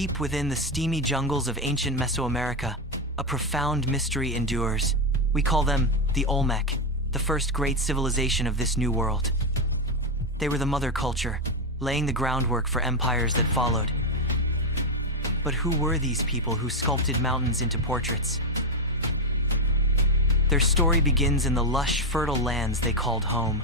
Deep within the steamy jungles of ancient Mesoamerica, a profound mystery endures. We call them the Olmec, the first great civilization of this new world. They were the mother culture, laying the groundwork for empires that followed. But who were these people who sculpted mountains into portraits? Their story begins in the lush, fertile lands they called home.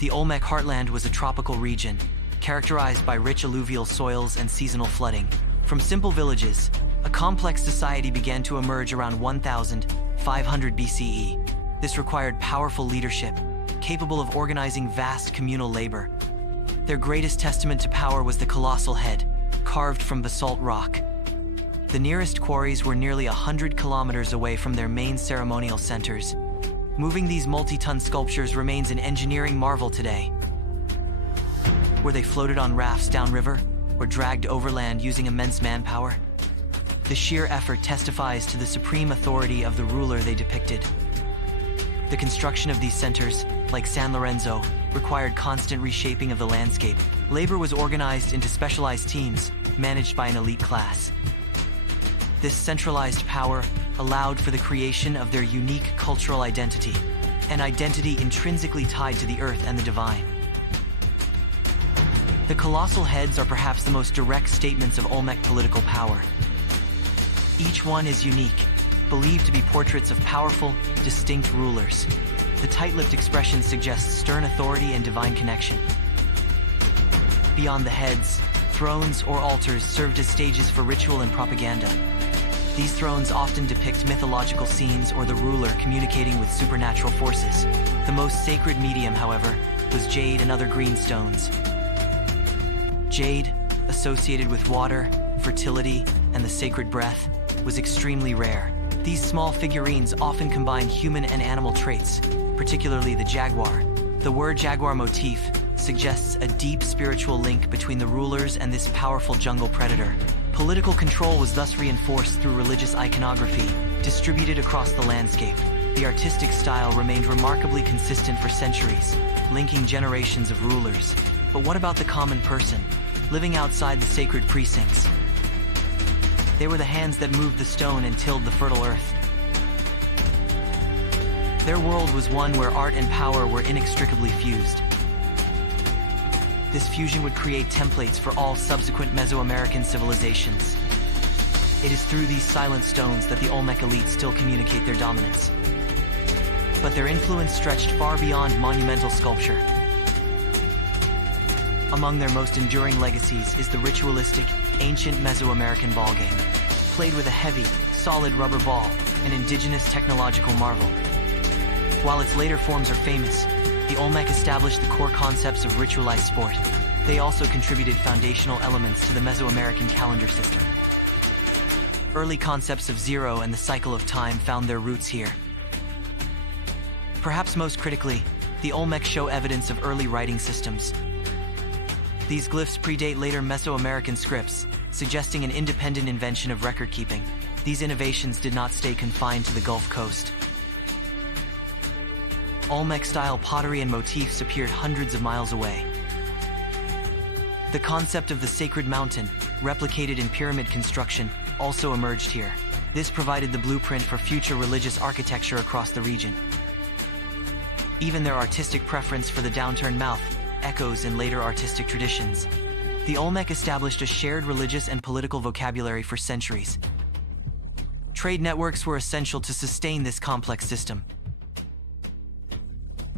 The Olmec heartland was a tropical region, characterized by rich alluvial soils and seasonal flooding. From simple villages, a complex society began to emerge around 1500 BCE. This required powerful leadership, capable of organizing vast communal labor. Their greatest testament to power was the colossal head, carved from basalt rock. The nearest quarries were nearly 100 kilometers away from their main ceremonial centers. Moving these multi-ton sculptures remains an engineering marvel today. Were they floated on rafts downriver, or dragged overland using immense manpower? The sheer effort testifies to the supreme authority of the ruler they depicted. The construction of these centers, like San Lorenzo, required constant reshaping of the landscape. Labor was organized into specialized teams, managed by an elite class. This centralized power allowed for the creation of their unique cultural identity, an identity intrinsically tied to the earth and the divine. The colossal heads are perhaps the most direct statements of Olmec political power. Each one is unique, believed to be portraits of powerful, distinct rulers. The tight-lipped expression suggests stern authority and divine connection. Beyond the heads, thrones or altars served as stages for ritual and propaganda. These thrones often depict mythological scenes or the ruler communicating with supernatural forces. The most sacred medium, however, was jade and other green stones. Jade, associated with water, fertility, and the sacred breath, was extremely rare. These small figurines often combine human and animal traits, particularly the jaguar. The word jaguar motif suggests a deep spiritual link between the rulers and this powerful jungle predator. Political control was thus reinforced through religious iconography, distributed across the landscape. The artistic style remained remarkably consistent for centuries, linking generations of rulers. But what about the common person, living outside the sacred precincts? They were the hands that moved the stone and tilled the fertile earth. Their world was one where art and power were inextricably fused. This fusion would create templates for all subsequent Mesoamerican civilizations. It is through these silent stones that the Olmec elite still communicate their dominance. But their influence stretched far beyond monumental sculpture. Among their most enduring legacies is the ritualistic, ancient Mesoamerican ball game, played with a heavy, solid rubber ball, an indigenous technological marvel. While its later forms are famous, the Olmec established the core concepts of ritualized sport. They also contributed foundational elements to the Mesoamerican calendar system. Early concepts of zero and the cycle of time found their roots here. Perhaps most critically, the Olmec show evidence of early writing systems. These glyphs predate later Mesoamerican scripts, suggesting an independent invention of record-keeping. These innovations did not stay confined to the Gulf Coast. Olmec-style pottery and motifs appeared hundreds of miles away. The concept of the sacred mountain, replicated in pyramid construction, also emerged here. This provided the blueprint for future religious architecture across the region. Even their artistic preference for the downturned mouth echoes in later artistic traditions. The Olmec established a shared religious and political vocabulary for centuries. Trade networks were essential to sustain this complex system.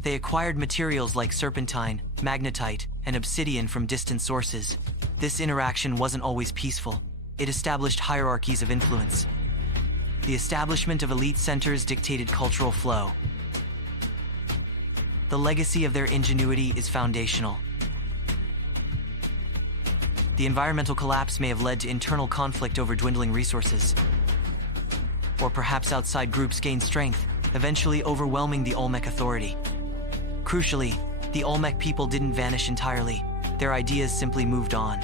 They acquired materials like serpentine, magnetite, and obsidian from distant sources. This interaction wasn't always peaceful. It established hierarchies of influence. The establishment of elite centers dictated cultural flow. The legacy of their ingenuity is foundational. The environmental collapse may have led to internal conflict over dwindling resources. Or perhaps outside groups gained strength, eventually overwhelming the Olmec authority. Crucially, the Olmec people didn't vanish entirely. Their ideas simply moved on.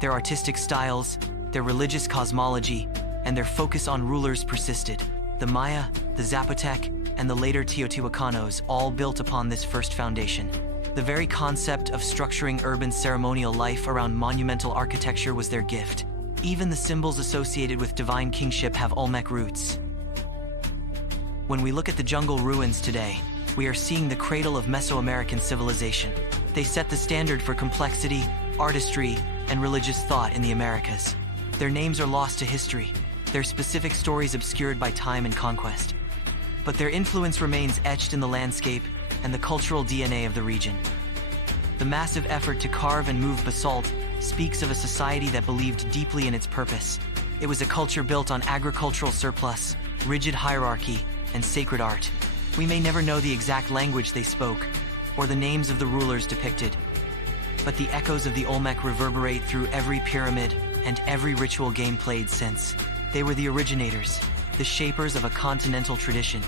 Their artistic styles, their religious cosmology, and their focus on rulers persisted. The Maya, the Zapotec, and the later Teotihuacanos all built upon this first foundation. The very concept of structuring urban ceremonial life around monumental architecture was their gift. Even the symbols associated with divine kingship have Olmec roots. When we look at the jungle ruins today, we are seeing the cradle of Mesoamerican civilization. They set the standard for complexity, artistry, and religious thought in the Americas. Their names are lost to history, their specific stories obscured by time and conquest. But their influence remains etched in the landscape and the cultural DNA of the region. The massive effort to carve and move basalt speaks of a society that believed deeply in its purpose. It was a culture built on agricultural surplus, rigid hierarchy, and sacred art. We may never know the exact language they spoke, or the names of the rulers depicted, but the echoes of the Olmec reverberate through every pyramid and every ritual game played since. They were the originators, the shapers of a continental tradition.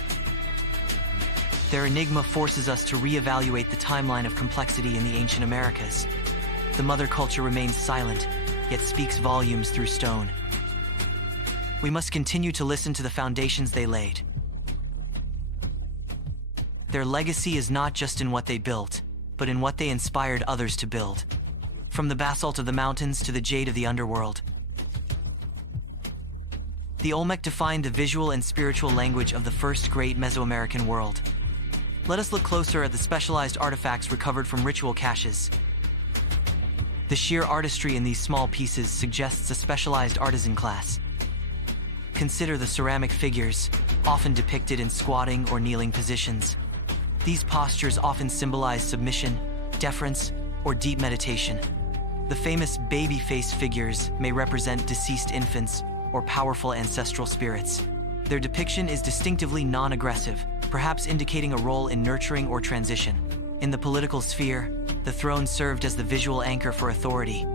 Their enigma forces us to reevaluate the timeline of complexity in the ancient Americas. The mother culture remains silent, yet speaks volumes through stone. We must continue to listen to the foundations they laid. Their legacy is not just in what they built, but in what they inspired others to build. From the basalt of the mountains to the jade of the underworld. The Olmec defined the visual and spiritual language of the first great Mesoamerican world. Let us look closer at the specialized artifacts recovered from ritual caches. The sheer artistry in these small pieces suggests a specialized artisan class. Consider the ceramic figures, often depicted in squatting or kneeling positions. These postures often symbolize submission, deference, or deep meditation. The famous baby face figures may represent deceased infants or powerful ancestral spirits. Their depiction is distinctively non-aggressive, perhaps indicating a role in nurturing or transition. In the political sphere, the throne served as the visual anchor for authority.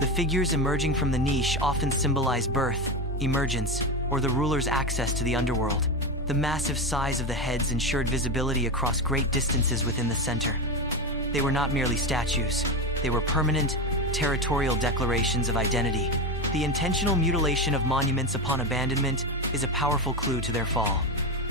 The figures emerging from the niche often symbolize birth, emergence, or the ruler's access to the underworld. The massive size of the heads ensured visibility across great distances within the center. They were not merely statues, they were permanent, territorial declarations of identity. The intentional mutilation of monuments upon abandonment is a powerful clue to their fall.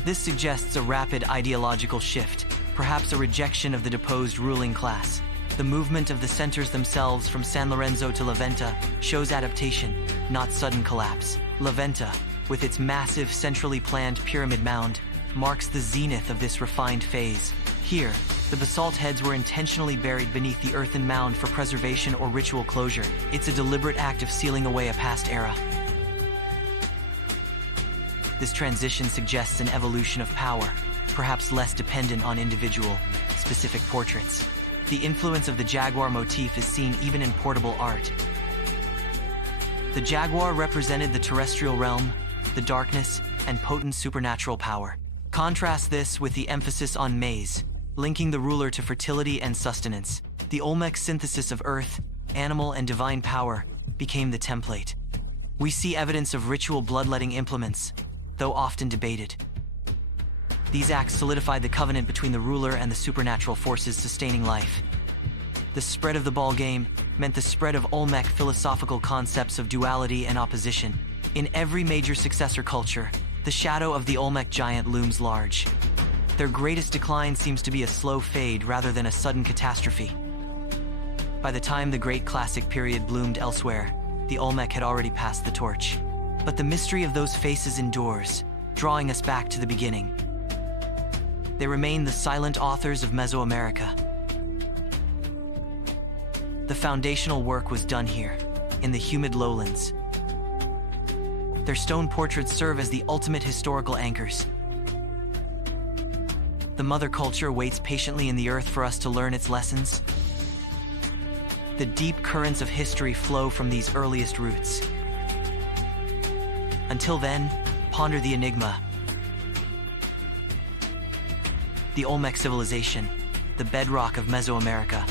This suggests a rapid ideological shift, perhaps a rejection of the deposed ruling class. The movement of the centers themselves from San Lorenzo to La Venta shows adaptation, not sudden collapse. La Venta, with its massive centrally planned pyramid mound, marks the zenith of this refined phase. Here, the basalt heads were intentionally buried beneath the earthen mound for preservation or ritual closure. It's a deliberate act of sealing away a past era. This transition suggests an evolution of power, perhaps less dependent on individual, specific portraits. The influence of the jaguar motif is seen even in portable art. The jaguar represented the terrestrial realm, the darkness, and potent supernatural power. Contrast this with the emphasis on maize, linking the ruler to fertility and sustenance. The Olmec synthesis of earth, animal, and divine power became the template. We see evidence of ritual bloodletting implements, though often debated. These acts solidified the covenant between the ruler and the supernatural forces sustaining life. The spread of the ball game meant the spread of Olmec philosophical concepts of duality and opposition. In every major successor culture, the shadow of the Olmec giant looms large. Their greatest decline seems to be a slow fade rather than a sudden catastrophe. By the time the Great Classic period bloomed elsewhere, the Olmec had already passed the torch. But the mystery of those faces endures, drawing us back to the beginning. They remain the silent authors of Mesoamerica. The foundational work was done here, in the humid lowlands. Their stone portraits serve as the ultimate historical anchors. The mother culture waits patiently in the earth for us to learn its lessons. The deep currents of history flow from these earliest roots. Until then, ponder the enigma. The Olmec civilization, the bedrock of Mesoamerica.